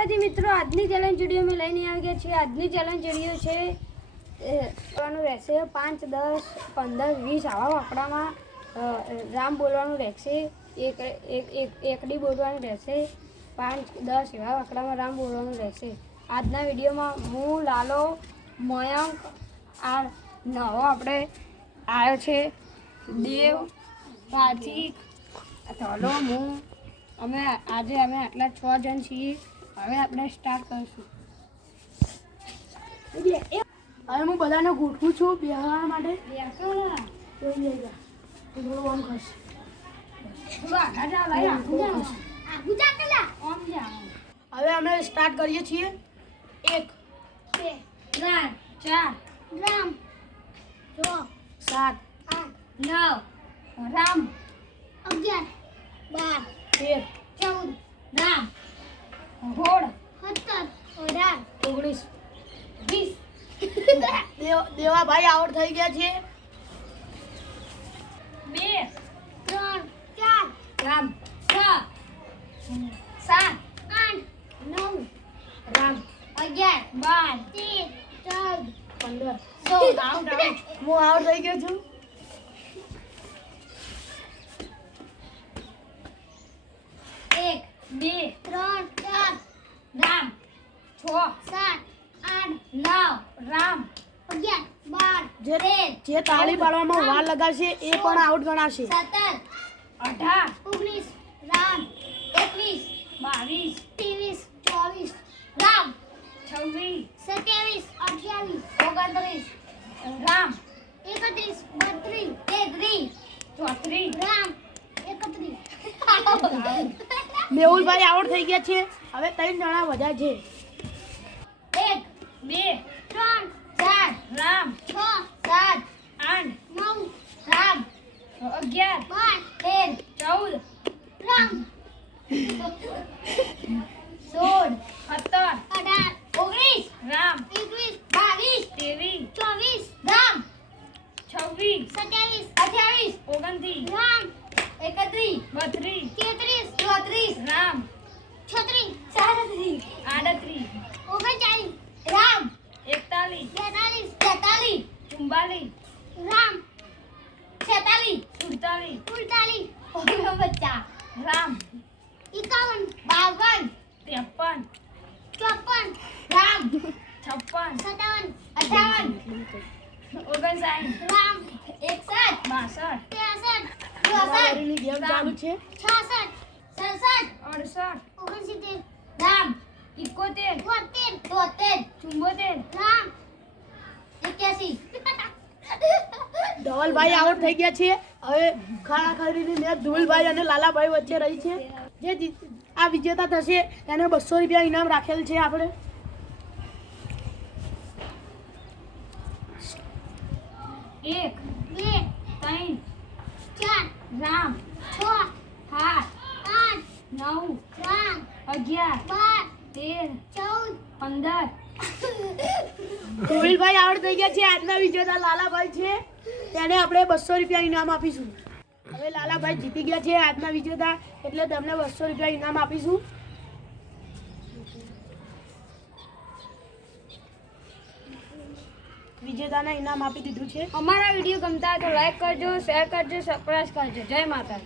માતાજી મિત્રો, આજની ચેલેન્જ વિડીયો મેં લઈને આવી ગયા છીએ। આજની ચેલેન્જ વિડીયો છે બોલવાનું રહેશે 5, 10, 15, 20 આવા આંકડામાં રામ બોલવાનું રહેશે। એકડી બોલવાનું રહેશે। 5, 10 એવા આંકડામાં રામ બોલવાનું રહેશે। આજના વિડીયોમાં હું, લાલો, મયંક, આ નવો આપણે આવ્યો છે દેવ, કાર્તિક, ધોલો, હું, અમે આટલા 6 જણ છીએ। હવે આપણે સ્ટાર્ટ કરીશું। હવે હું બધાને ગોઠવું છું બેહવા માટે। હવે અમે સ્ટાર્ટ કરીએ છીએ। 1, 2, 3, 4 રામ, 7, 9 રામ, 11, 12, 13, 14 રામ, 16 17, 18, 19 20 દેવાભાઈ આઉટ થઈ ગયા છે। 2 3, 4 રામ, 6 7 8, 9 રામ, 11, 12 13, 14, 15 આઉટ હું આઉટ થઈ ગયો છું। 1 2 3, 4 રામ, 6 7 8 9 રામ, 11, 12, જે તાળી પાડવામાં વાર લગાડશે એ પણ આઉટ ગણાશે। 17 18 19 રામ, 21 22 23, 24 રામ, 26 27, 28, 29 રામ, 31, 32, 33 34 રામ, 31 મેહુલભાઈ આઉટ થઈ ગયા છે। હવે 3 જણા વધ્યા છે। 1 2 3, 4 રામ, 6, 7 8 9 રામ, 11 12, 13 14 રામ, 16 17 18, 19 રામ, 21, 22 23 24 રામ, 26 27, 28 29 રામ, 31 32 33, 34 રામ, 36, 37 38 39 રામ, 41 42, 43 44 રામ, 46 47 48, 49 રામ, 51, 52 53 54, રામ, 56 57, 58 59 રામ, 61 62 વારીની ગેમ ચાલુ છે। 66 67 68 રામ, 71 73 74 રામ, 81 ધવલભાઈ આઉટ થઈ ગયા છે। હવે ખાણાખરીની મેચ ધુલભાઈ અને લાલાભાઈ વચ્ચે રહી છે। જે આ વિજેતા થશે એને 200 રૂપિયા ઇનામ રાખેલ છે આપણે। 1 2 3 4 રામ, 6, 7 8, 9 રામ, 11 12, 13 14 15 ધુલભાઈ આઉટ થઈ ગયા છે। આજના વિજેતા લાલાભાઈ છે, તેને આપણે 200 રૂપિયા ઇનામ આપીશું। હવે લાલાભાઈ જીતી ગયા છે આજના વિજેતા, એટલે તેમને 200 રૂપિયા ઇનામ આપીશું। વિજેતાને ઇનામ આપી દીધું છે। અમારા વિડીયો ગમતા હોય તો લાઈક કરજો, શેર કરજો, સબસ્ક્રાઇબ કરજો। જય માતા।